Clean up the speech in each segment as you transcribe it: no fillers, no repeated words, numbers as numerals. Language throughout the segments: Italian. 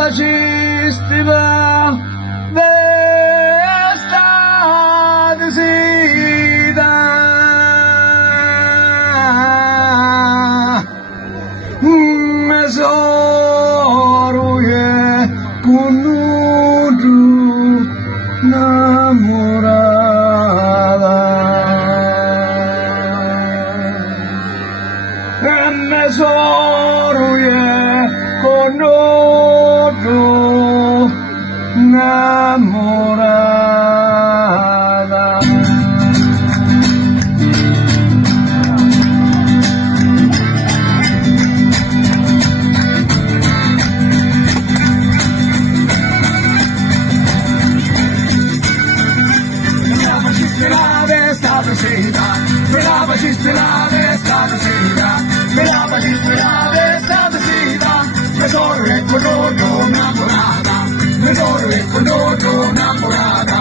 fascistica vesta di sida mesoruye kunudu namorada mesoruye kunudu namorada. Brava cisperare stata sera, brava cisperare stata sera, tesoro e coloro innamorata, tesoro e coloro innamorata,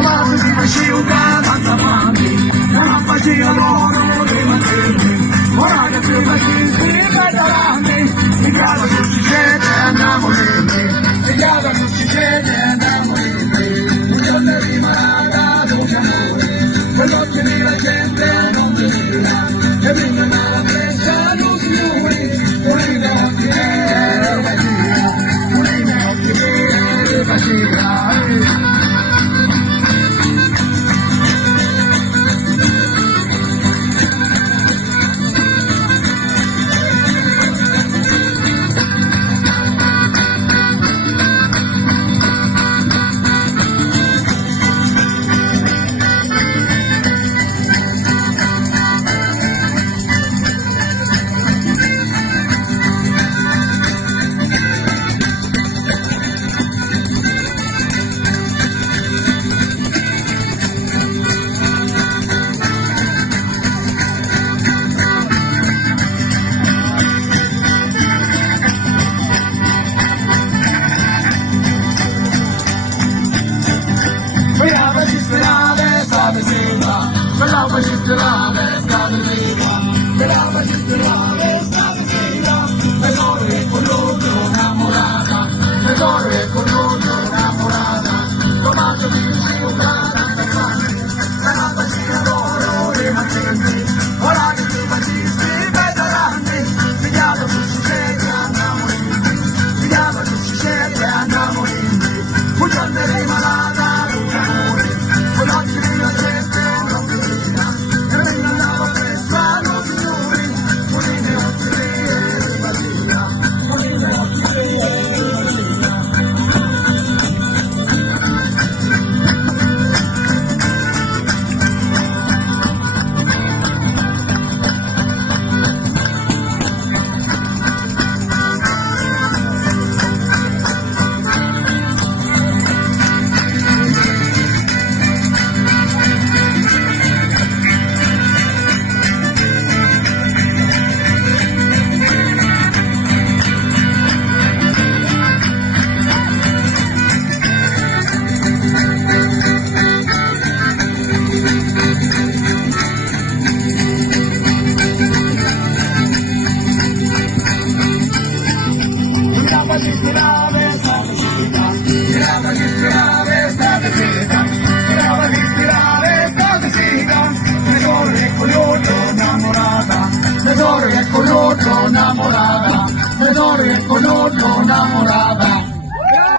ma si faceva tanta avanti, non faceva loro le mantiene, ora che più facessi metteranni, mi chiama se ci siete innamorati, mi chiama se ci siete innamorati, un giorno rimarrà dolce amore, quello che la gente non vedeva, e prima la presa non si muore, voleva ottenere magia, voleva ottenere magia. Brava cisperare stata sera, brava cisperare stata sera, tesoro e coloro innamorata, tesoro e coloro innamorata, tomato di vicino tanta parte, la faccia loro le mantiene, ora che tu facessi metteranni, pigliato tu ci siete innamorati, pigliato tu ci siete innamorati, un giorno rimarrà dolce amore, con l'occhio della gente. Brava cisperare stata sera, brava cisperare stata sera, brava cisperare stata sera, tesoro e coloro innamorata, tesoro e coloro innamorata, tesoro e coloro